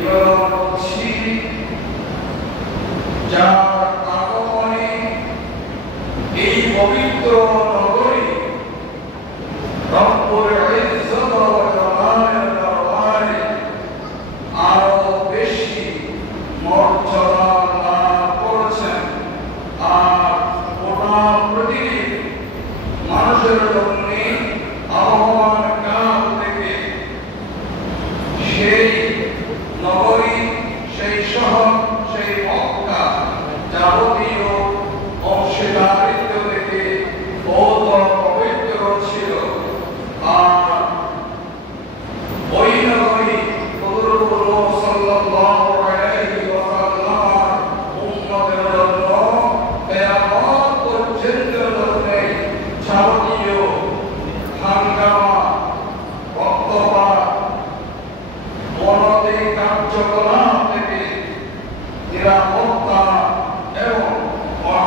এবার বলছি যার আগমনে এই পবিত্র নগরী রব্বুল ইজ্জত ওয়া জালালের দরবারে আরো বেশি মর্যাদা লাভ করেছেন। আর গোটা পৃথিবীর মানুষের জন্য আহ্বান কাল থেকে সেই নগরী, সেই শহর, সেই মক্কা যাবতীয় অংশীদারিত্ব থেকে বহুত পবিত্র ছিল। আর ওই নগরী হুজুর সাল্লাল্লাহু আলাইহি ওয়াসাল্লাম উম্মতের জন্য কিয়ামত পর্যন্ত যাবতীয় হাঙ্গামা, রক্তপাত, অনৈতিক কার্যকলাপ থেকে নিরাপত্তা এবং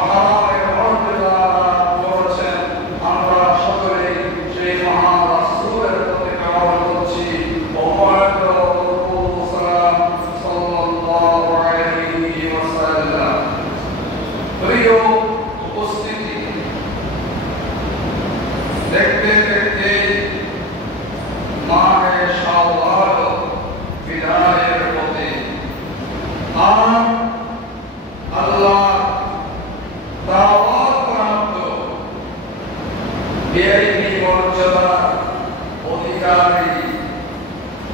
হারামের মর্যাদা লাভ করেছেন। আমরা সকলেই সেই মহান রাসূলের প্রতি কামনা করছি সাল্লাল্লাহু আলাইহি ওয়াসাল্লাম। প্রিয় উপস্থিতি, দেখতে দেখতে মাহে শাওয়াল বিদায়ের পথে। আর আল্লাহ দাওয়াত প্রাপ্ত ভিআইপি মর্যাদা অধিকারী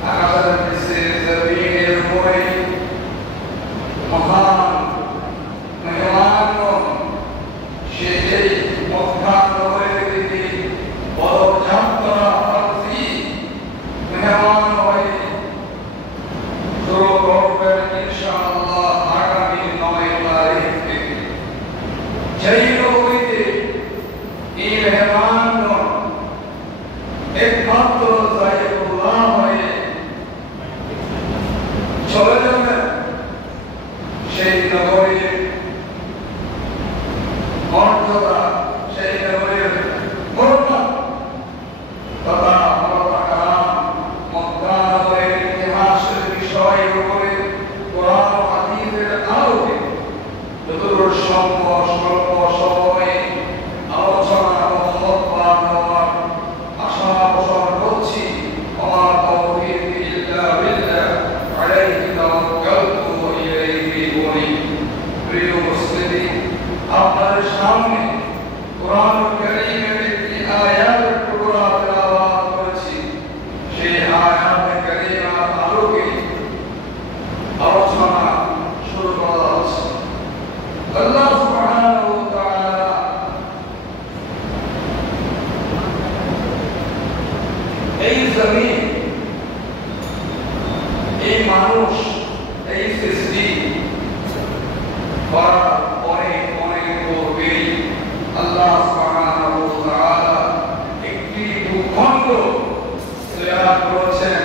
আকাশের নিচে জমিনের উপরে মহান মেহমান সেই মক্কা নগরীর দিকে পদযাত্রা প্রার্থী মেহমান হয়ে শুরু করবেন ইনশাআল্লাহ আগামী 9 তারিখ থেকে। সেই নগরীতে এই মেহমানগণ একমাত্র জায়দুল্লাহ হয়ে চলে যাবেন সেই নগরীর মর্যাদা, সেই নগরীর বরকত তথা মর্যাদা, মক্কা নগরীর ইতিহাসের বিষয়ের উপরে কোরআন ও হাদিসের আলোকে যতদূর সম্ভব স্বল্প সময়ে আলোচনা ও মতবাদ দেওয়ার আশা পোষণ করছি। আমার তৌফিক ইল্লা বিল্লাহ, আলাইহি তাওয়াক্কালতু ওয়া ইলাইহি উনীব। প্রিয় মুসলিম, আপনাদের সামনে কোরআন কারীমের একটি আয়াতের টুকরা তেলাওয়াত করেছি। সেই আয়াতে কারীমার আলোকে আলোচনা শুরু করা হচ্ছে। আল্লাহ সুবহানাহু ওয়া তাআলা এই জমিন, এই মানুষ, এই সৃষ্টি করার অনেক অনেক পূর্বে আল্লাহ সুবহানাহু ওয়া তাআলা একটি ভূখণ্ড তৈরি করেছেন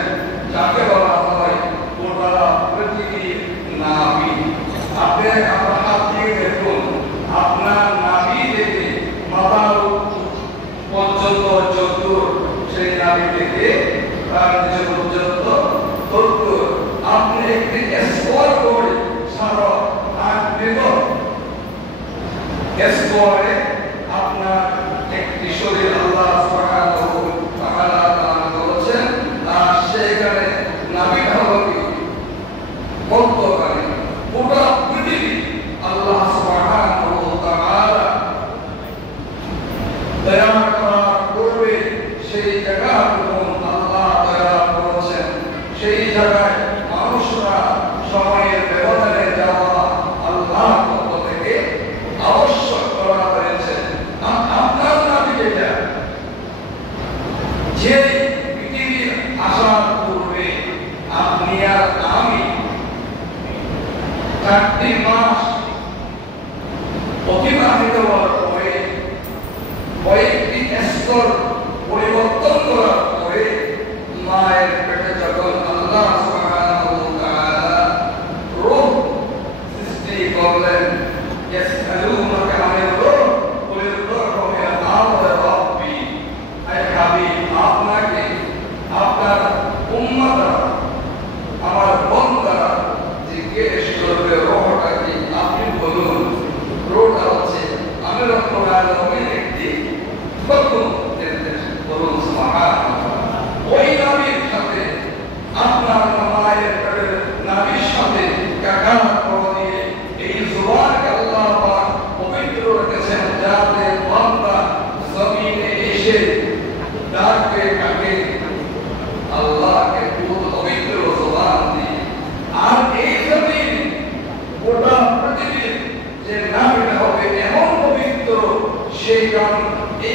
যাকে বলা হয় গোটা পৃথিবীর নাভি। আপনি আপনার হাত দিয়ে দেখুন, আপনার নাভি থেকে মাথা পর্যন্ত চতুর, সেই নাভি থেকে প্রাণ নিচে পর্যন্ত চতুর। আপনি একটি স্কোয়ার করে সারা এরপরে আপনার একটি শরীর আল্লাহ সুবহানাহু ওয়া তাআলা দান করেছেন। আর সেখানে নাভিটা হলো কি মধ্যখানে গোটা পৃথিবী আল্লাহ সুবহানাহু ওয়া তাআলা দয়া করার পূর্বে সেই জায়গাটুকু আল্লাহ দয়া করেছেন। সেই জায়গায় মানুষরা সময়ের ব্যবধানে যাওয়া আল্লাহ পক্ষ থেকে আবশ্যক করা হয়েছে। আপনার নাভি যেটা, যে পৃথিবীর আসার পূর্বে আপনি আর আমি 4টি মাস অতিবাহিত হওয়ার পরে কয়েকটি স্তর পরিবর্তন করার পরে মায়ের পেটে যখন আল্লাহ সুবহানাহু ওয়া তাআলা রূহ সৃষ্টি করলেন, ইয়াসআলুনাকা আনির রূহ কুল রূহু মিন আমরি রাব্বি। আয় হাবিব, আপনাকে আপনার উম্মতরা, আমার বন্দারা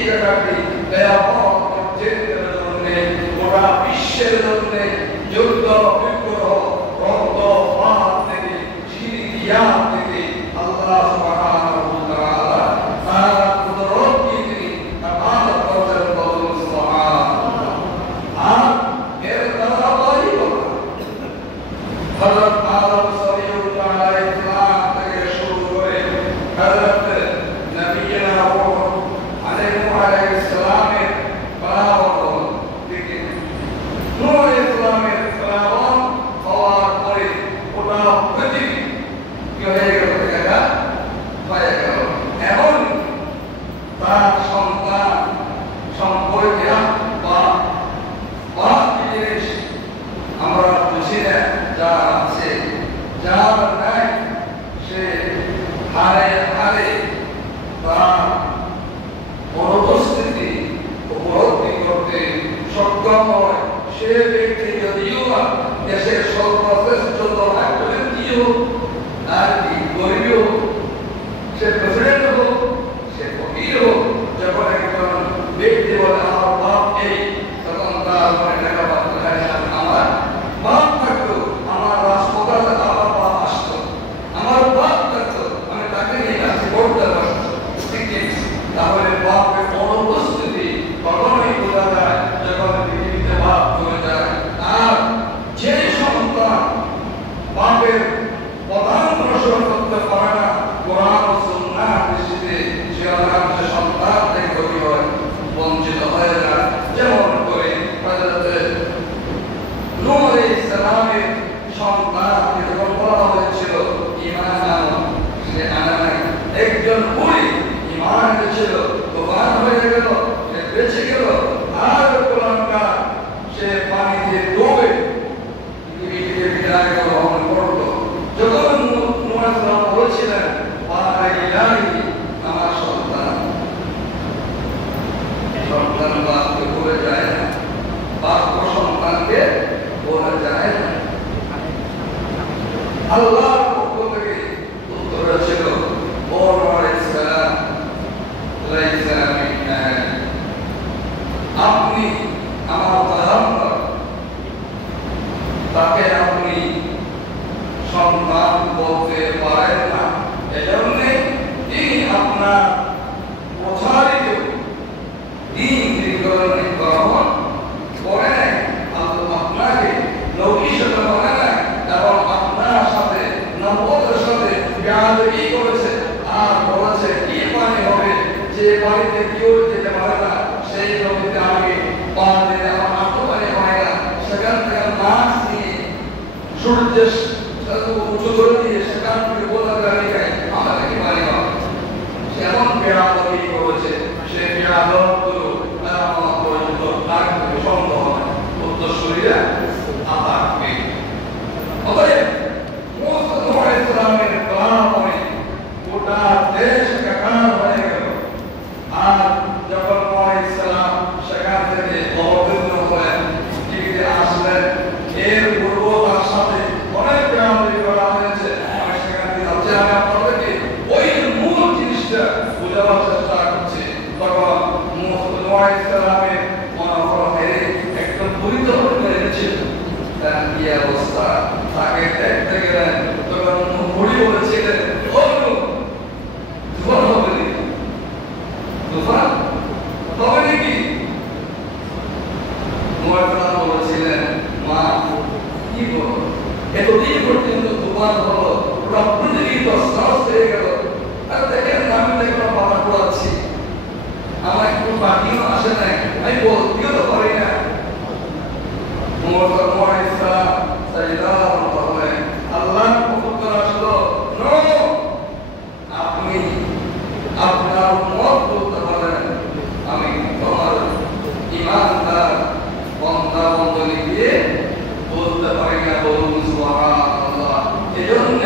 জায়গাটি ব্যাপক জেদের জন্য গোটা বিশ্বের জন্য যুদ্ধ বিগ্রহ রক্ত পাত থেকে সিরিয়াত থেকে আল্লাহ সুবহানাহু ওয়া তাআলা তার কুদরত দিয়ে তিনি আমানত করেছেন বলুন সুবহানাল্লাহ। আর এর দ্বারা বলি হযরত আদম সলিউল্লাহ আলাইহিস সালাম থেকে শুরু করে হযরত নবিয়্যিনা নূহ আলাইহিস সালামের পরাবর্তন থেকে নূহ আলাইহিস সালামের পরাবর্তন হওয়ার পরে ওটা পৃথিবী কি হয়ে গেল জায়গা হয়ে গেল। এখন তার সন্তান সম্পর্কে বা জিনিস আমরা বুঝি না, যা আছে যার নাই সে হারে হারে তার অনুপস্থিতি উপলব্ধি করতে সক্ষম হয়। সে ব্যক্তি যদিও দেশের সর্বশ্রেষ্ঠতম একটা ব্যক্তি হোক, আর কি গরিব হোক, সে প্রেসিডেন্ট হোক, সে ফকির হোক, যখন একজন ব্যক্তি বলে আমার বাপ এই, তখন তার মনে টাকা পাত্র আমার বাপ থাকতো, আমার রাজপথে আমার বাপ আসতো, আমার বাপ থাকতো, আমি তাকে নিয়ে কাছে করতে পারতো। ঠিক আছে, তাহলে বাপের অনুপস্থিতি কখনোই বোঝা যায় যখন পৃথিবীতে বাপ চলে যায়। আর যে সন্তান বাপের প্রধান অনুসরণ করতে পারে না কোরআন ও সুন্নাহর দৃষ্টিতে, সে অনার্য সন্তান থেকে ক্ষতি হয়, বঞ্চিত হয়ে যায়। যেমন করে হযরত নূহ আলাইহিস সালামের সন্তানকে যখন বলা হয়েছিল ঈমান আনো, সে আনে নাই। একজন বুড়ি ঈমান এনেছিল, তুফান হয়ে গেল, সে বেঁচে গেল। আর কোরআনটা সে পানিতে ডুবে পৃথিবীতে বিদায় গ্রহণ করলো। যখন নূহ আলাইহিস সালাম বলেছিলেন আমার সন্তান, সন্তান বাপকে ভুলে যায় না, বাপ সন্তানকে ভুলে যায় না। আল্লাহর পক্ষ থেকে উত্তর ছিল ও নূহ আলাইহিস সালাম, লাইসা মিন্না, আপনি আমার পয়গম্বর, তাকে আপনি সন্তান বলতে পারেন না। এজন্য তিনি আপনার প্রচারিত দিন গ্রহণ করে নেয়, আপনাকে নবী হিসেবে মানে নেয় এবং আপনার সাথে নবুয়তের সাথে বেয়াদবি করেছে। আর বলেছে কি পানি হবে, যে পানিতে কেউ যেতে পারে না, সেই নদীতে আমাকে পা দিলে আমার আত্ম পানি হয় না। সেখান থেকে মাছ নিয়ে সূর্যের উঁচু করে দিয়ে সেখান থেকে বোঝা যায় আমাদের কি পানি হবে। সেমন বেয়াদবি করেছে, সে বেয়াদবগুলো পর্যন্ত তার থেকে সন্দেহ হয়, উত্তরসূরিরা থাকবে। অতএব নূহ আলাইহিস সালামের কালামে গোটা দেশ একাকার হয়ে গেল। আর যখন নূহ আলাইহিস সালাম সেখান থেকে অবতীর্ণ হয়ে পৃথিবীতে আসলেন, এর পূর্ব তার সাথে অনেক বেয়াদবি করা হয়েছে। আমি সেখান থেকে যাচ্ছি, আমি আপনাদেরকে ওই মূল জিনিসটা বোঝাবার চেষ্টা করছি। তখন নূহ আলাইহিস সালামের মনোবল হেরে একদম পরিত হয়ে এনেছিল। তার কি অবস্থা, তাকে দেখতে গেলেন, তখন বুড়ি বলেছিলেন ও নূহ, তুফান হবে নাকি, তুফান হবে নাকি? নূহ আলাইহিস সালাম বলেছিলেন মা কি বলো, এতদিন পর্যন্ত তুফান হলো, ওটা পৃথিবী তছনছ হয়ে গেল। আর দেখেন আমি দেখলাম পাতা পোড়াচ্ছি, আমার একটু পানিও আসে নাই, আমি বলতেও তো পারি না। নূহ আলাইহিস সালাম সাজদার মধ্যে আল্লাহর পক্ষ আসলো, নূহ আপনি আপনার উম্মত বলতে পারেন, আমি তোমার ঈমানদার বান্দা বান্দী দিয়ে বলতে পারি না, বলুন সুবহানাল্লাহ। এজন্য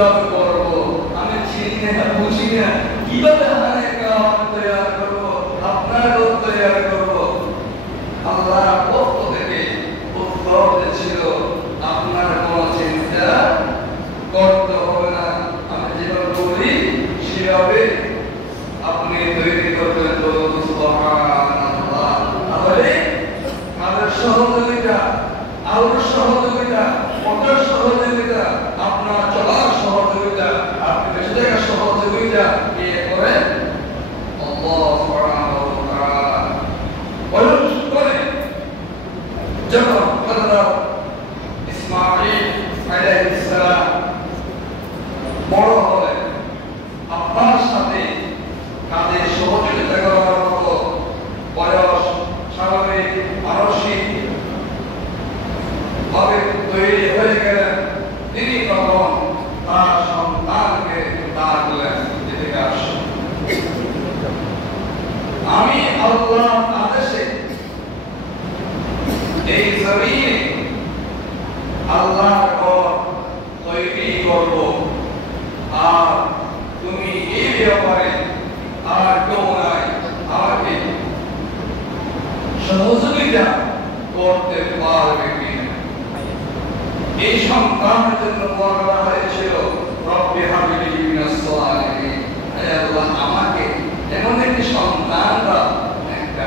কিভাবে করব, আমি চিনি না বুঝি না, কিভাবে হানে কাম তৈরি করব, আপনার ঘর তৈরি করব। আল্লাহ পক্ষ থেকে উত্তর ছিল, আপনার কোনো চিন্তা করতে হবে না, আমি যেভাবে বলি সেভাবে আপনি তৈরি করবেন। সুবহানাল্লাহ। তাহলে আমাদের সহযোগিতা, আলোর সহযোগিতা, পথের সহযোগিতা, আপনার চলার সহযোগিতা, আপনি বেঁচে থাকার সহযোগিতা কে করেন? আল্লাহ সুবহানাহু ওয়া তাআলা। বলুন করে যখন হযরত ইসমাঈল আলাইহিস সালাম বড় হলেন, আব্বার সাথে কাজে সহযোগিতা করার মতো বয়স, স্বাভাবিক মানসিক ভাবে তৈরি হয়ে গেলেন, তিনি তখন তার সন্তানকে ডাকলেন, এদিকে আসুন। আমি আল্লাহর আদেশে এই জমিনে আল্লাহর ঘর তৈরি করব, আর তুমি এই ব্যাপারে আর কেউ নাই, আমাকে সহযোগিতা করতে পারবে কিনা? এই সন্তানের জন্য দোয়া করা হয়েছিল, রব্বি হাবলি মিনাস সালিহিন, হে আল্লাহ আমাকে এমন একটি সন্তান দাও। একটা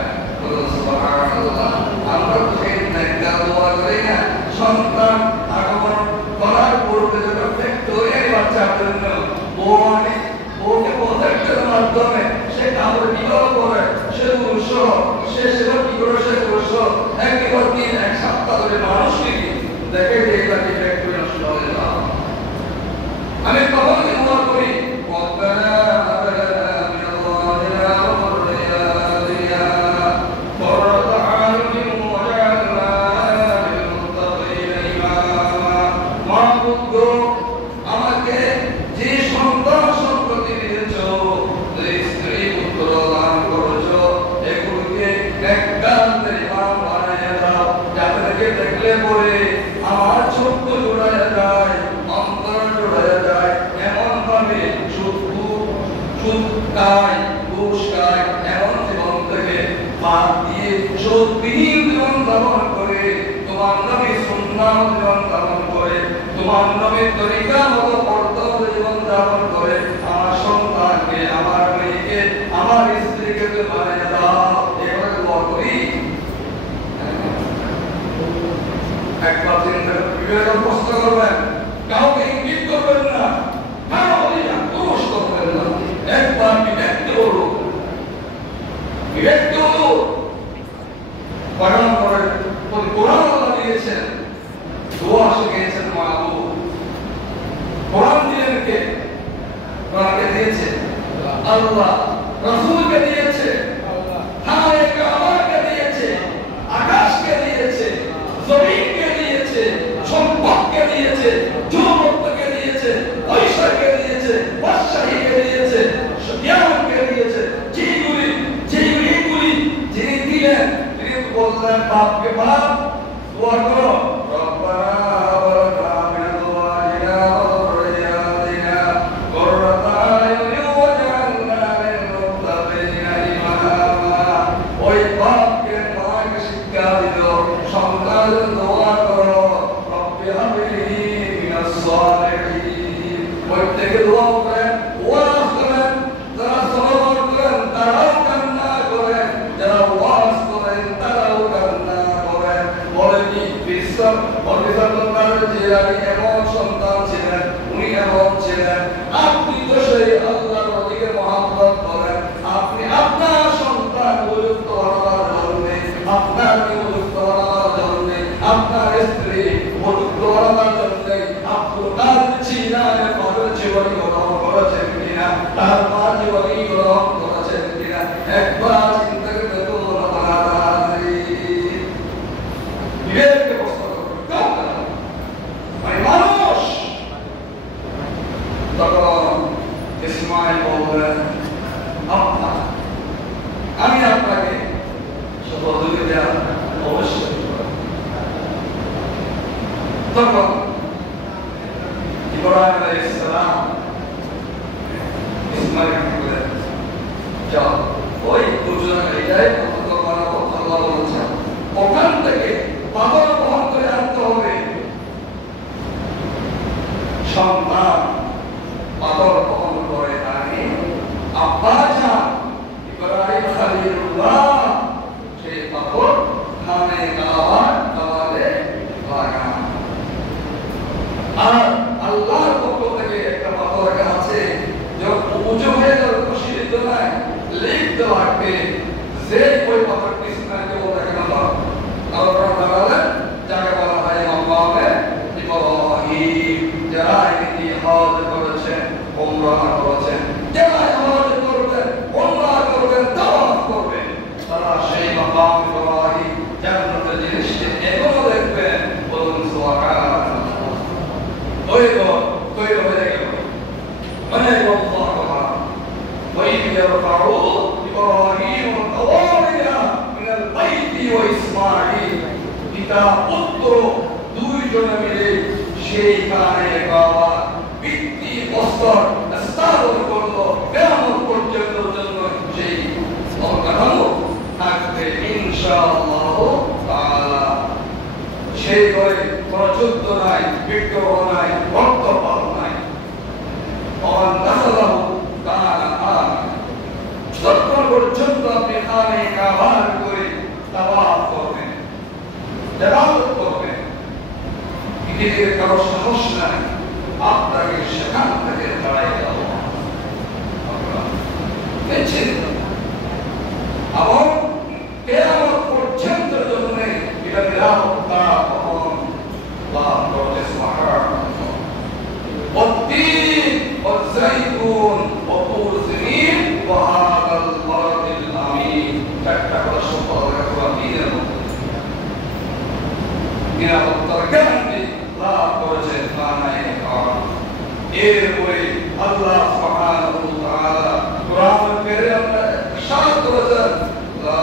সুবহানাল্লাহ, আমরা তো এই নেকটা দোয়া করি না, সন্তান আগমন করার পূর্বে যখন ফ্যাক্টরিয়াল বাচ্চার জন্য বউকে প্রত্যেকটার মাধ্যমে সে কাপড় বিবাহ করে, সে পুরুষ সে সেবা কি করে, সে পুরুষ একবার দিন এক সপ্তাহ ধরে মানুষকে দেখে যে এটা কি ফ্যাক্টরি নষ্ট হয়ে যাওয়া। আমি কখন দোয়া করি, রব্বানা হাব লানা মিন আযওয়াজিনা ওয়া যুররিয়াতিনা কুররাতা আ'য়ুনিন ওয়াজ'আলনা লিল মুত্তাকিনা ইমামা। মাবুদ, আমাকে যে সন্তান সন্ততি দিয়েছো, যে স্ত্রী পুত্র দান করেছো, এগুলোকে নেককারদের ইমাম বানিয়ে দাও, যাদেরকে দেখলে পরে আমার ছোট্ট জোড়ায় যায়, অন্তর জোড়ায় যায়, এমন ভাবে সুদ খায়, ঘুষ খায়, এমন জীবন থেকে বাদ দিয়ে সত্যিহীন জীবন ধারণ করে, তোমার নবীর সুন্নাহ জীবন ধারণ করে, তোমার নবীর তরিকা মতো কর্তব্য জীবন ধারণ করে আমার সন্তানকে, আমার মেয়েকে, আমার স্ত্রীকে তুমি বানিয়ে দাও। এভাবে দোয়া করি। একবার চিন্তা বিবেচনা প্রশ্ন করবেন, কাউকে ইঙ্গিত করবেন না, কারো অধিকার দোষ করবেন না, একবার বিবেককে বলুন, বিবেককে বলুন। পয়গম্বর করেন, কোরআন আল্লাহ দিয়েছেন, দোয়া শিখিয়েছেন মাহবুব। কোরআন দিলেন কে? কোরআনকে দিয়েছে আল্লাহ, রাসূলকে দিয়েছে আল্লাহ, হায় কাবাকে দিয়েছে, আকাশকে দিয়েছে, জমিনকে দিয়েছে, সম্পদকে দিয়েছে, যৌবনকে দিয়েছে, ঐশ্বরকে দিয়েছে, বাদশাহীকে দিয়েছে, জ্ঞানকে দিয়েছে। যেগুলি যিনি দিলেন, তিনি বললেন বাপকে বাপ, দোয়া করো, রব্বানা হাব লানা মিন আযওয়াজিনা ওয়া যুররিয়াতিনা কুররাতা আ'য়ুনিন ওয়াজ'আলনা লিল মুত্তাকিনা ইমামা। ওই বাপকে মাকে শিক্ষা দিল, সন্তানের দোয়া করো, রব্বি হাবলি মিনাস সালিহিন। প্রত্যেকে দোয়া করেন, ওয়াজ করেন, যারা সবর করেন তারাও কান্না করেন, যারা ওয়াজ করেন তারাও কান্না করেন। বলেনি বিশ্ব জিলানী এমন সন্তান ছিলেন, উনি এমন ছিলেন। আপনি তো সেই আল্লাহর ওদিকে মহব্বত করেন, আপনি আপনার সন্তান উপযুক্ত হওয়ার জন্য, আপনার উপযুক্ত হওয়ার জন্য, আপনার স্ত্রী উপযুক্ত হওয়ার জন্য আপনার তার চিনারে পাবের জীবনী গ্রহণ করেছেন কিনা, তার মা জীবনী গ্রহণ করেছেন কিনা, একবার চিন্তা করে দেখুন। বিবেককে প্রশ্ন করবেন, মানুষ তখন ইসমাঈল বললেন, আমি আপনাকে সহযোগিতা অবশ্যই করব। তখন ইব্রাহিম আলাইহিস সালাম পিতা পুত্র দুইজনে মিলে সেই কানে বাবা ভিত্তি বস্তর স্থাপন করলো কিয়ামত পর্যন্ত জন্য সেই অবকাঠামো থাকবে ইনশাআল্লাহ তাআলা। সেই ঘরে কোনো যুদ্ধ নাই, বিগ্রহ নাই, রক্তপাত নাই। অন দাখালাহু কানা আমিন। যতক্ষণ পর্যন্ত আপনি খানে কাবার করে তাওয়াফ করবেন, ইবাদত করবেন, পৃথিবীর কারো সাহস নাই আপনাকে সেখান থেকে তাড়াই দেওয়া। দেখছেন আবার কিয়ামত পর্যন্ত জন্য এটা নিরাপত্তা কখন লাভ করতে সুবহানাল্লাহ। والتين والزيتون وطور سنين وهذا البلد الأمين تكتب الشطر الرحيم নিরাপত্তার গ্যারান্টি লাভ করেছেন মানায় এরপরে আল্লাহ সুবহানাহু ওয়া তাআলা কোরআন কারীমে ইরশাদ করেছেন লা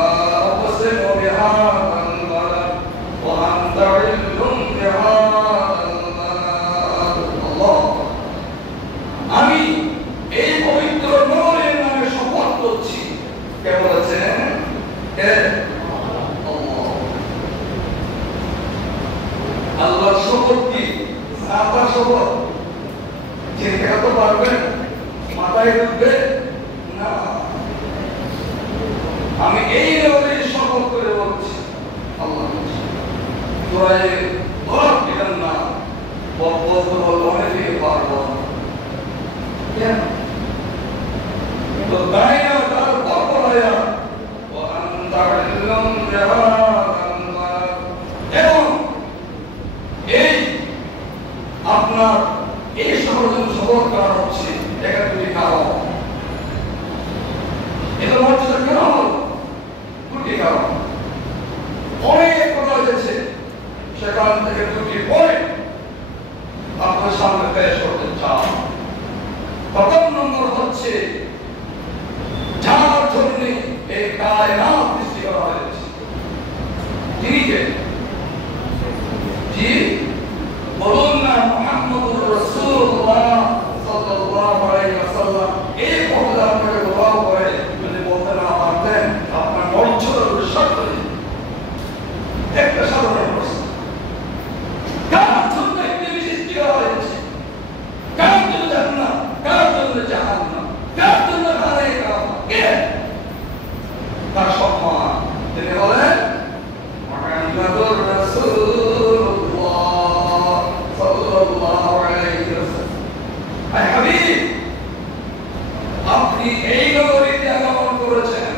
উকসিমু বিহাযাল বালাদ ওয়া আনতা ইল্লুম বিহাযাল বালাদ। আল্লাহ, আমি এই পবিত্র নগরের নামে শপথ করছি। কে বলেছেন? কে? আল্লাহর শপথ কি? সাদা শপথ যে তো পারবেন মাথায় উঠবে না। আমি এই নবীর শপথ করে বলছি আল্লাহ তোরাই বড় দিবেন না বলতে বলবো অনেকে পারবো কেন তো তাই না তার বড়য়া ও আনতাইলুম জাহান এবং এই আপনার এই সমাজের শপথ করা হচ্ছে এটা দুটি কারণ। এটা মর্যাদা কেন হল? দুটি কারণ। অনেক কথা হয়েছে, সেখান থেকে দুটি পয়েন্ট আপনার সামনে পেশ করতে চাও। প্রথম নম্বর হচ্ছে যার জন্য এই কায়নাত সৃষ্টি করা হয়েছে তিনি কে? জি বলুন না, মুহাম্মদুর রাসূলুল্লাহ সাল্লাল্লাহু আলাইহি ওয়াসাল্লাম। এই কথা আপনাকে দোয়া করে যদি বলতে না পারতেন আপনার মর্যাদার শর্ত নেই। একটা সাধারণ প্রশ্ন, কার জন্য এই সৃষ্টি করা হয়েছে? কার জন্য জান্নাত, কার জন্য জাহান্নাম, কার জন্য হারে কে? তার সম্মান তিনি বলেন মুহাম্মদুর রাসূলুল্লাহ সাল্লাল্লাহু আলাইহি ওয়াসাল্লাম। আয় হাবিব, আপনি এই নগরীতে আগমন করেছেন,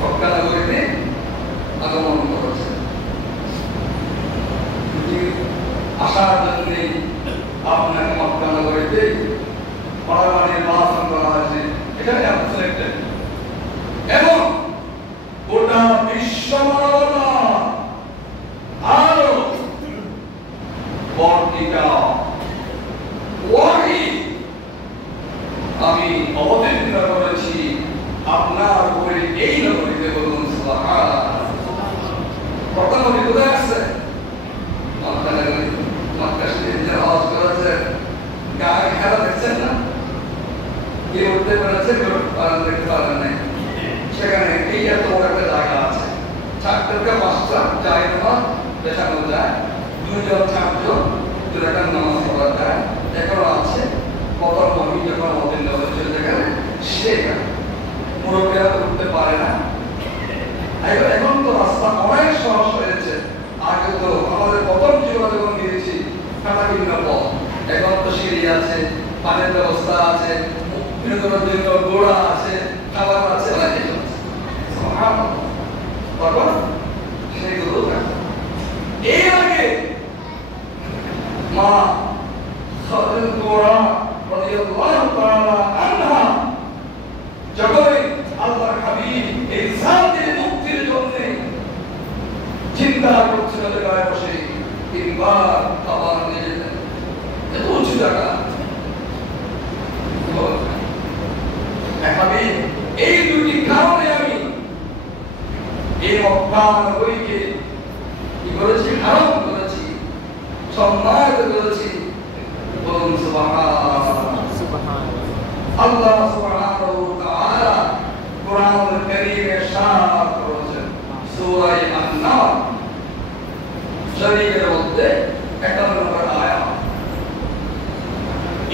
মক্কা নগরীতে আগমন করেছেন। আসার জন্য আপনাকে মক্কা নগরীতে পরমাণের বাসন করা হয়েছে, এখানে আপনি সিলেক্টেড এবং গোটা বিশ্ব মানবতা আরো বর্ণিকা ওয়াহি আমি অবতীর্ণ করেছি আপনার উপরে এই নগরীতে। বলুন সুবহানাল্লাহ। প্রথম নবী কোথায় আছে? মক্কা নগরী। মক্কা শরীফে যে হজ করেছে, গায়ে খেলা দেখছেন না? কে উঠতে পেরেছে, কেউ দেখতে পারেন নাই। সেখানে এই এত বড় একটা জায়গা আছে, 4 থেকে 5টা জায়গা বেছানো যায়, 2-4 দুরাকাত নামাজ পড়া যায়। এখনো আছে কত নবী যখন অবতীর্ণ হয়েছিল যেখানে, সেখানে মুরব্বীরা উঠতে পারে না। এখন তো রাস্তা অনেক সহজ হয়েছে। আগে তো আমাদের প্রথম জীবন যখন গিয়েছি কাটাকিনা পথ, এখন তো সিঁড়ি আছে, পানির ব্যবস্থা আছে, বিনোদনের জন্য ঘোড়া আছে, খাবার আছে, অনেক কিছু আছে। তখন সেইগুলো এর আগে মা খাদিজা রাদিয়াল্লাহু তাআলা আনহা যখন আল্লাহর হাবিব এই জাতির মুক্তির জন্য চিন্তা করছিল, জায়গায় বসে 3 বার খাবার নিয়ে যেতেন। এত উঁচু জায়গা হাবিব, এই দুটি কারণে আমি এই মক্কা নগরীকে কি করেছি? হারাম করেছি, সম্মানিত করেছি। বলুন সুবহানাল্লাহ। আল্লাহ সুবহানাহু ওয়া তাআলা কোরআনুল কারীমে ইরশাদ করেছেন সূরা আন-নাম শরীফের মধ্যে 51 নম্বর আয়াত,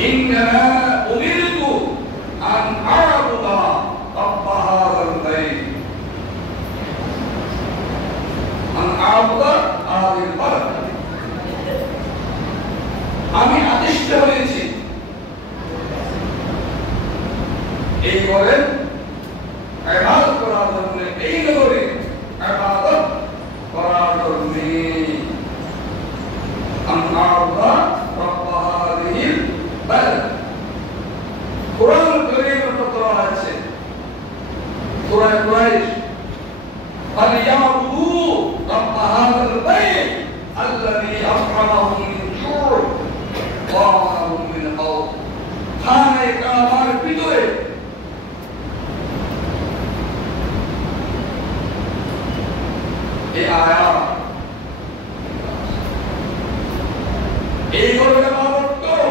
ইন্নামা উমিরতু আন আ'বুদা রাব্ব হাযাল বাইত, আন আ'বুদা হাযিল বালদ। আমি আদিষ্ট হয়েছি এই ঘরের ইবাদত করার জন্য, এই নগরে ইবাদত করার জন্য। আন আ'বুদা রাব্ব হাযিল বালদ। কোরআন কারীমের মধ্যে আছে সূরা কুরাইশ, ফালিয়াবুদু রাব্ব হাযাল বাইত আল্লাযী আত'আমাহুম মিন জু'র ওয়া আমানাহুম মিন খাউফ। খানায়ে কাবার ভিতরে এই আয়াত, এই ঘরের ইবাদত করো।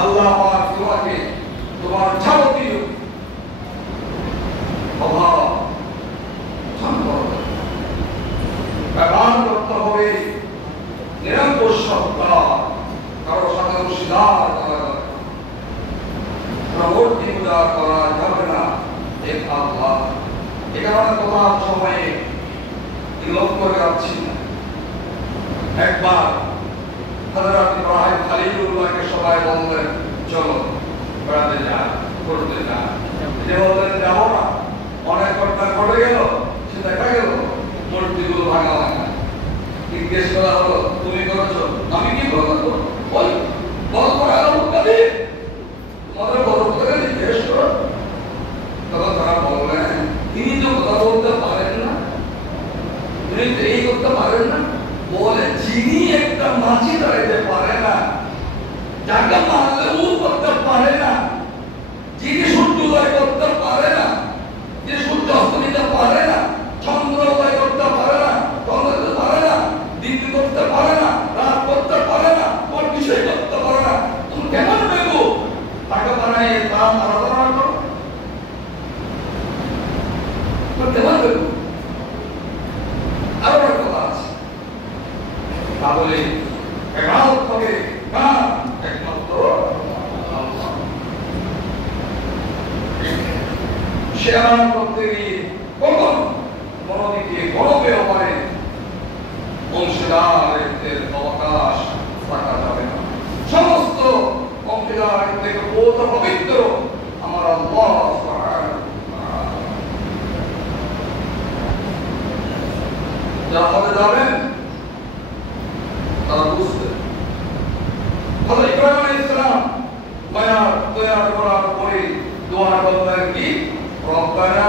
আল্লাহ পাক তোমাকে তোমার যাবতীয় অভাব সম্পদ ব্যবহার করতে হবে নিরঙ্কুশ সত্তা, কারো সাথে অংশীদার করা যাবে না, প্রবর্তী পূজা করা যাবে না, এক আল্লাহ। এ কারণে তোমার সময়ে লোক করে যাচ্ছি না। একবার হযরত ইব্রাহিম খলিলুল্লাহকে সবাই বললেন চলো বেড়াতে যা, ঘুরতে যা। যে বললেন যাবো না, অনেক ঘটনা ঘটে গেল, সে দেখা গেল মূর্তিগুলো ভাঙা ভাঙা। জিজ্ঞেস করা হলো তুমি করেছো? আমি কি করবো? বল বল করা মুক্তি তোমাদের বড়কে জিজ্ঞেস করো। তখন তারা বললেন তিনি তো কথা বলতে পারেন না, তিনি তো এই করতে পারেন না। বলে যিনি একটা মাছি দাঁড়াইতে পারে না, যাকে মারলে উ করতে পারে না, যিনি সূর্যোদয় করতে পারে না, যে সূর্য অস্ত নিতে পারে না, চন্দ্র উদয় করতে পারে না, চন্দ্র দিতে পারে না, দিন করতে পারে না, রাত করতে পারে না, কোন বিষয় করতে পারে না, তুমি কেমন বেগো তাকে বানাই তার আরাধনা করো? কেমন বেগো? আরো একটা কথা আছে, তাহলে ইবাদত হবে কার? একমাত্র আল্লাহ। সে আমার প্রত্যেকই কখন মনোদিকে গণবে হবে অংশীদারের অবকাশ থাকা যাবে না। সমস্ত অংশীদার থেকে বোধ পবিত্র আমার আল্লাহ সুবহানাহু ওয়া তাআলা। যারা হজে যাবেন তারা বুঝবে। হযরত ইব্রাহিম আলাইহিস সালাম তৈয়ার করার পরে দোয়া করলেন কি? রব্বানা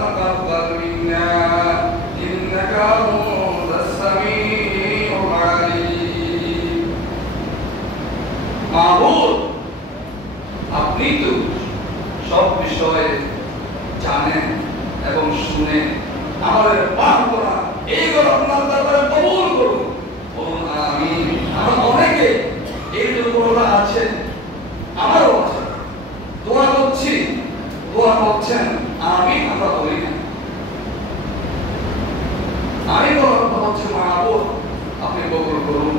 তাকাব্বাল মিন্না ইন্নাকা আনতাস সামিউল আলিম। মাবুদ, আপনি তো সব বিষয়ে জানেন এবং শুনেন, আমাদের পাপ করা এইগুলো আপনার দরবারে কবুল করুন। বলুন আমিন। আমরা অনেকে এই দুর্বলতা আছে, আমারও আছে, দোয়া করছি, দোয়া করছেন, আমিন আমরা বলি না। আমি বলার কথা হচ্ছে মাহবুব আপনি কবুল করুন,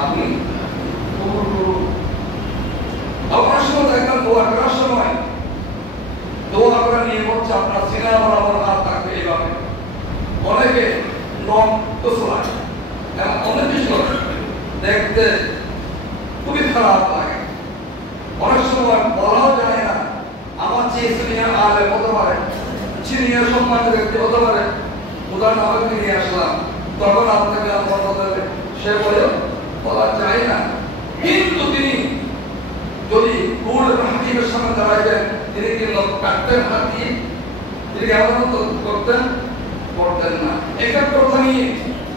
আপনি কবুল করুন। আপনার সময় দেখবেন দোয়া করার সময় দোয়া করা নিয়ে হচ্ছে আপনার সিনা বরাবর হাত থাকবে এইভাবে। অনেকে নখ তো চলায়, অনেক কিছু দেখতে খুবই খারাপ লাগে। অনেক সময় বলাও যায় না, আমার চেয়ে সিনিয়র আলেম হতে পারে, সিনিয়র সম্মানিত ব্যক্তি হতে পারে, উদাহরণ আমাকে নিয়ে আসলাম, তখন আপনাকে আমার কথা সে বলে বলা যায় না। কিন্তু তিনি যদি কোর্ট হাকিমের সামনে দাঁড়াইতেন, তিনি কি লোক কাটতেন হাত দিয়ে? তিনি কেমন করতেন? করতেন না। একটা কথা নিয়ে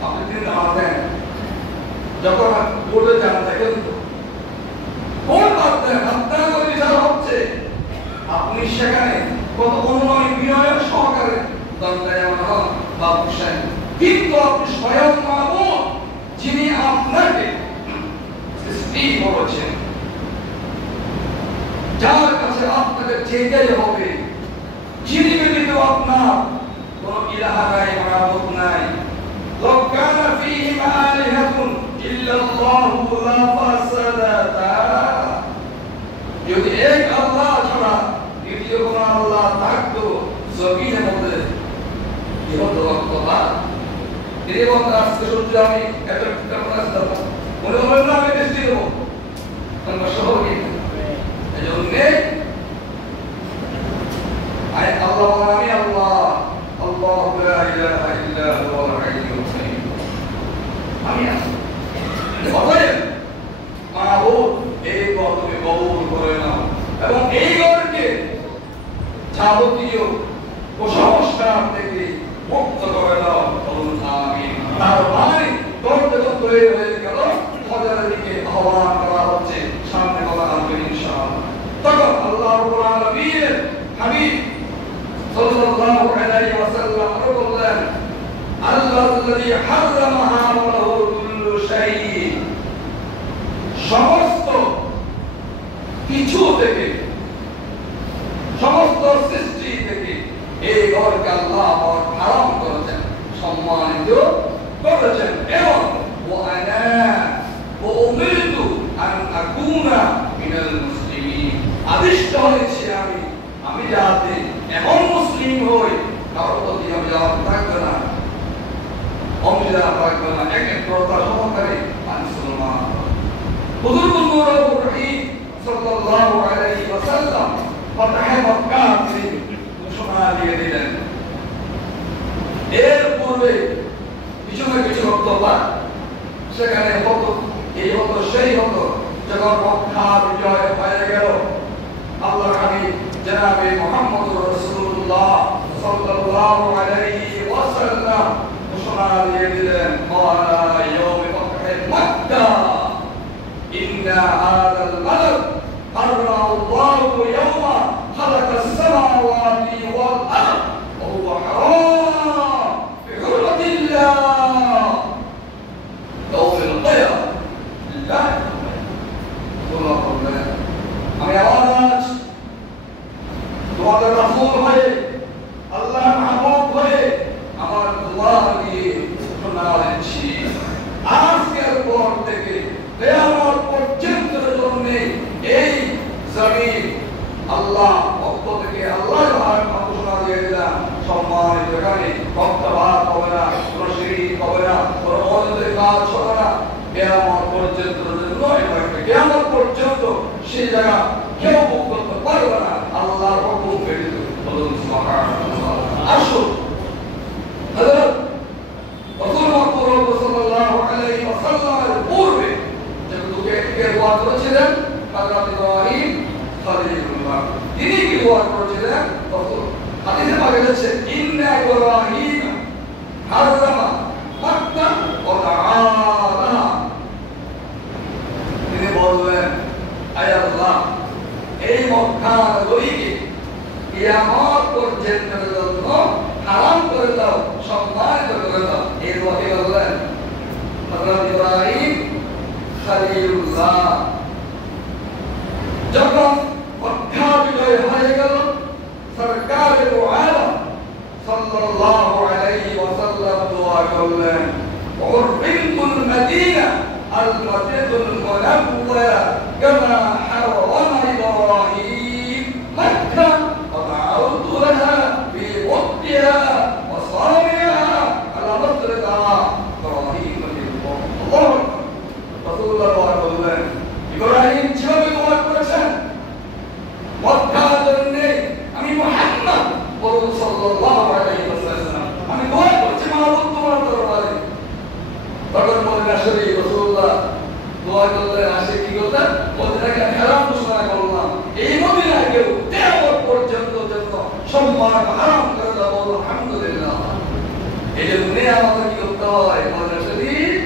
আপনি তিনি দাঁড়াতেন, যখন কোর্টে যান দেখেন তো কোর্ট ভাবতেন আপনার বিচার হচ্ছে, আপনি সেখানে কত অনুনয় বিনয় সহকারে দরকারে আমার বা বসেন, কিন্তু আপনি স্বয়ং মাবুদ যিনি আপনাকে সৃষ্টি করেছেন, যার কাছে আপনাকে যেতেই হবে, যিনি ব্যতীত আপনার কোন ইলাহা নাই, মাবুদ নাই। লাউ কানা ফীহিমা আলিহাতুন ইল্লাল্লাহু লা ফাসাদাতা, যদি এক আল্লাহ ছাড়া দ্বিতীয় কোন আল্লাহ থাকতো জমিনের মধ্যে কি হতো রক্তপাত। এই বন্ধ আজকে সূর্য আমি একটা প্রকাশ দেবো, মনে হলো না আমি বৃষ্টি দেবো, তোমরা সহযোগী এই জন্য আল্লাহ আমি আল্লাহ আল্লাহু লা ইলাহা ইল্লা হুয়াল হাইয়ুল কাইয়্যুম, আমি আছি। অতএব মাবুদ এই তুমি কবুল করে নাও এবং এই ঘরকে যাবতীয় কুসংস্কার থেকে মুক্ত করে দাও, বলুন আমিন। তার মানে দরজা তৈরি হয়ে গেল, ফজরের দিকে আহ্বান করা হচ্ছে, সামনে বলা হবে ইনশাআল্লাহ। তখন আল্লাহ রাব্বুল আলামিনের হাবিব সাল্লাল্লাহু আলাইহি ওয়াসাল্লাম বললেন, আল্লাযী হারামাহা ওয়া লাহু কুল্লু শাইইন, সমস্ত কিছু থেকে, সমস্ত সৃষ্টি থেকে এই ঘরকে আল্লাহ হারাম করেছেন, সম্মানিত করেছেন। এবং ওয়ানা উমিরতু আন আকুনা মিনাল মুসলিমিন, আদিষ্ট হয়েছি আমি যাতে এমন মুসলিম হই কারোর প্রতি আমি যাওয়া থাকবে না, অমিলা থাকবে না, একত্রতা সহকারে মুসলমান। হুজুর নূরুর রহিম সাল্লাল্লাহু আলাইহি ওয়াসাল্লাম ফতহে মক্কা ঘোষণা দিয়ে দিলেন। এর পূর্বে কিছু না কিছু বক্তব্য সেখানে হতো, এই হতো সেই হতো। যখন মক্কা বিজয় হয়ে গেল, আল্লাহর হাবিব জনাবে মুহাম্মদুর রাসূলুল্লাহ সাল্লাল্লাহু আলাইহি ওয়াসাল্লাম ঘোষণা দিয়ে দিলেন, ক্বালা ইয়াউম ফতহি মক্কা ইন্না হাযাল বালদ হারামাল্লাহু ইয়াওমা খালাকাস সামাওয়াতি ওয়াল আরদ ওয়া হুয়া হারাম বিহুরমাতিল্লাহ ইয়াউমিল কিয়ামah। আমি আজ তোমাদের রাসূল হয়ে, আল্লাহর মাহবুব হয়ে আমার দোয়া দিয়ে ঘোষণা দিচ্ছি, আজকের পর থেকে কিয়ামত পর্যন্ত জন্য এই জমিন আল্লাহ পক্ষ থেকে আল্লাহর ঘোষণা দিয়ে দিলাম, সম্মানিত এখানে ভক্তভাব হবে না, কোন শিরক হবে না, কোন অন্যদের কাজ হবে না, কিয়ামত পর্যন্ত জন্য। কিয়ামত পর্যন্ত সেই জায়গা কেউ মুখ করতে পারবে না আল্লাহর হুকুম ব্যতীত, বলুন সুবহানাল্লাহ। আসুন হযরত রাসূলুল্লাহ সাল্লাল্লাহু আলাইহি ওয়াসাল্লামের পূর্বে যেহেতু কে দোয়া করেছিলেন, হযরত ইব্রাহিম খলিলুল্লাহ, তিনি কি দোয়া করেছিলেন? হাদিসে পাওয়া গেছে, ইন্না ইব্রাহিম হারামা মাক্কা ওয়া তাআলা, তিনি বললেন, আয় আল্লাহ এই মক্কা নগরীকে কিয়ামত পর্যন্ত জন্য হারাম করে দাও, সম্মানিত করে দাও। এই দোয়া বললেন হযরত ইব্রাহিম খলিলুল্লাহ। যখন মক্কা বিজয় হয়ে গেল, সরকারে দো আলম সাল্লাল্লাহু আলাইহি ওয়াসাল্লাম দোয়া করলেন, উরবিতুল মদিনা আল মসজিদুল মুনাওয়ারা কামা হারামা ইব্রাহিম মক্কা ওয়া দাআউতু লাহা ফি ওয়াক্তিহা ওয়া সামিহা আলা মাসরিদা ইব্রাহিম আল্লাহু রাসূলুল্লাহ বললেন, ইব্রাহিম যেভাবে দোয়া করেছেন মক্কার জন্য, আমি মুহাম্মদ সাল্লাল্লাহু আলাইহি ওয়াসাল্লাম আমি দোয়া করছি মাহবুব তোমার দরবারে। তখন মদিনা শরীফ রাসূলুল্লাহ দোয়া করলেন, আসে কি করলেন, মদিনাকে হারাম ঘোষণা করলাম, এই মদিনাকে কিয়ামত পর্যন্ত জন্য সম্মান হারাম করে দাও, আলহামদুলিল্লাহ। এই জন্য আমাদের কি করতে হয়, মদিনা শরীফ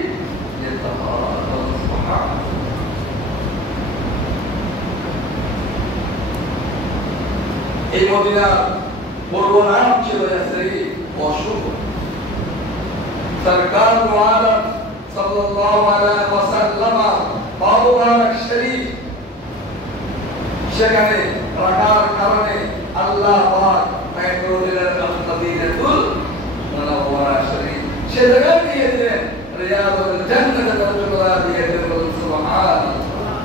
যেতে হয়। সুবহানাল্লাহ। এই মদিনা पूर्व नाम ছিল ইয়াসরিব অশুভ सरकार आलम सल्लल्लाहु अलैहि वसल्लम मुबारक शरीफ সেখানে রাখার কারণে আল্লাহ পাক মেট্রো রেলের মদিনাতুল মুনাওয়ারা শরীফ সে জায়গা দিয়ে দিলেন রিয়াদুল জান্নাত দরজা দিয়ে দিলেন সুবহানাল্লাহ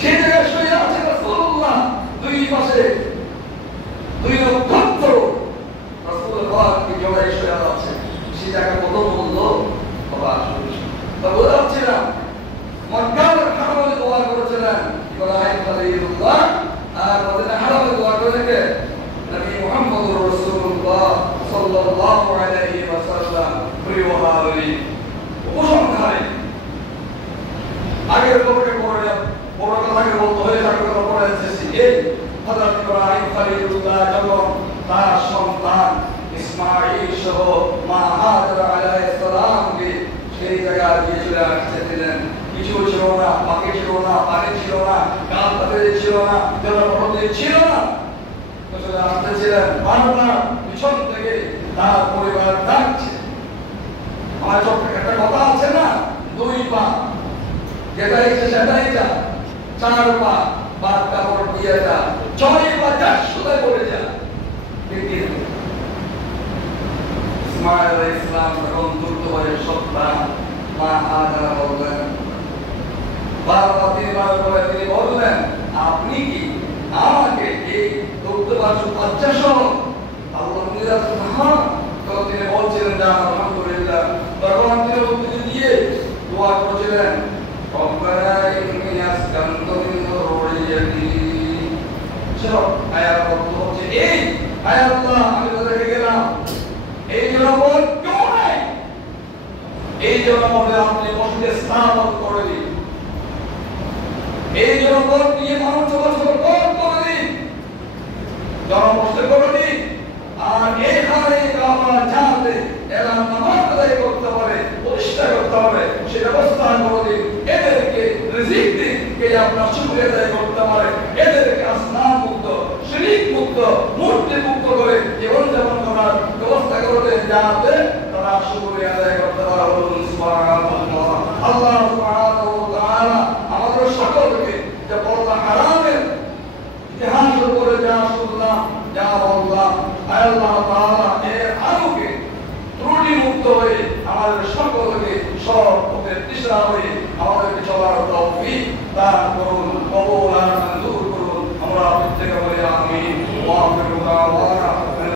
সে জায়গা শুয়ে আছে রাসূলুল্লাহ দুই পাশে দুই লক্ষ রাসূল পাক কি জড়াই শুয়ে আছে সে জায়গা কত মূল্য বাবা তো বলছি না মক্কার হারামে দোয়া করেছিলেন ইব্রাহিম খলিলুল্লাহ আর মদিনা হারামে দোয়া করেছে নবী মুহাম্মদুর রাসূলুল্লাহ সাল্লাল্লাহু আলাইহি ওয়াসাল্লাম প্রিয় হাবিব উপসংহারে আগের খবরে পড়ে বড় কথাকে বলতে হয়ে থাকে কথা পড়ে এসেছি এই হযরত ইব্রাহিম খলিলুল্লাহ যখন তার সন্তান ইসমাঈল সহ মা হাজরা আলাইহিস সালামকে সেই জায়গায় দিয়ে চলে আসছিলেন কিছু ছিল না পাখি ছিল না পানি ছিল না গাছ পাতা ছিল না জলপ্রপাত ছিল না চলে আসতেছিলেন বারবার পিছন থেকে তার পরিবার ডাকছে আমার চোখে একটা কথা আছে না দুই পা যেটা ইচ্ছে সেটাই যা চার পা বাদ কাপড় দিয়ে যা ছয় পা যা শুধু করে যা ইসমাঈল আলাইহিস সালাম তখন দ্রুত হয়ে সত্তা মা হাজরা বললেন বারবার তিনি বললেন আপনি কি আমাকে এই দুগ্ধবাসু বাচ্চা সহ আল্লাহ তখন তিনি বলছিলেন যে আলহামদুলিল্লাহ তখন তিনি উদ্ধৃতি দিয়ে দোয়া করেছিলেন রব্বানা ইন্নী আসকানতু মিন যুররিয়্যাতি সব আয়াত অর্থ হচ্ছে এই আয়াত আল্লাহ আমি তো দেখে গেলাম এই জনপদ কেউ নাই এই জনপদে আপনি মসজিদে স্থাপন করে দিন এই জনপদ নিয়ে মানুষ চলাচল করে দিন জনমস্ত করে দিন আর এখানে আমরা জানতে এরা নামাজ আদায় করতে পারে প্রতিষ্ঠা করতে পারে সে ব্যবস্থা করে দিন এদেরকে রিজিক দিন কে আপনার শুকরিয়া আদায় করতে পারে এদেরকে আসনাম মুক্ত শিরিক মুক্ত মূর্তি মুক্ত করে জীবনযাপন করার ব্যবস্থা করে দেন যাতে তারা শুকরিয়া আদায় করতে পারে সুবহানাল্লাহ আল্লাহ সুবহানাহু ওয়া তাআলা আমাদের সকলকে যে পর্দা হারামের ইতিহাসের উপরে যা শুনলাম যা বললাম আল্লাহ তাআলা এর আলোকে ত্রুটি মুক্ত হয়ে আমাদের সকলকে সব প্রতিষ্ঠা হয়ে আমাদেরকে চলার তৌফিক দান করুন কবুল আর মঞ্জুর করুন আমরা প্রত্যেকে বলি আমিন ওয়া আখিরু দাওয়ানা